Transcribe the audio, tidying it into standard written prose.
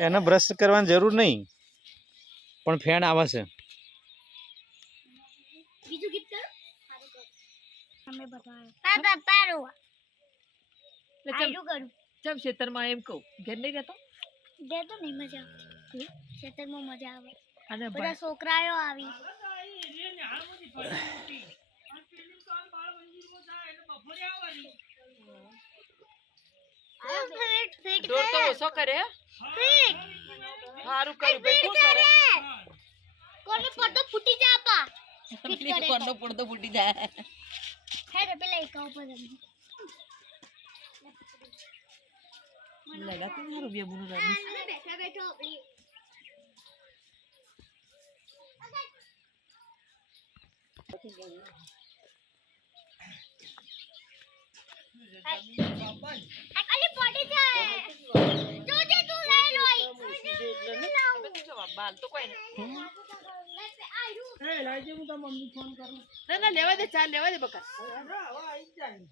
એને બ્રશ કરવાની જરૂર નહીં, પણ ફેન આવે છે. બીજું ગીત કર અમે બતાવ્યો પાપા પારો આડું કરું ચમ ખેતરમાં એમ કહું ઘેર નહીં રહેતો દેતો નહીં મજા આવતી ખેતરમાં મજા આવે અને બધા છોકરાઓ આવી દોડ તો ઓછો કરે સારું કર્યું ભાઈ કોણ કરે કોનો પડદો ફૂટી જા પા કોનો પડદો ફૂટી જાય હે રે પેલા એક ઉપર લગાતી મારું બે બુનું રામી બેઠા બેઠો અલી પડી જાય જોજે તું લઈ લો બાલ તો કોઈ એ લાઈજે હું તો મમ્મી ફોન કરું ના લેવા દે ચાલ લેવા દે બકા આઈ જાય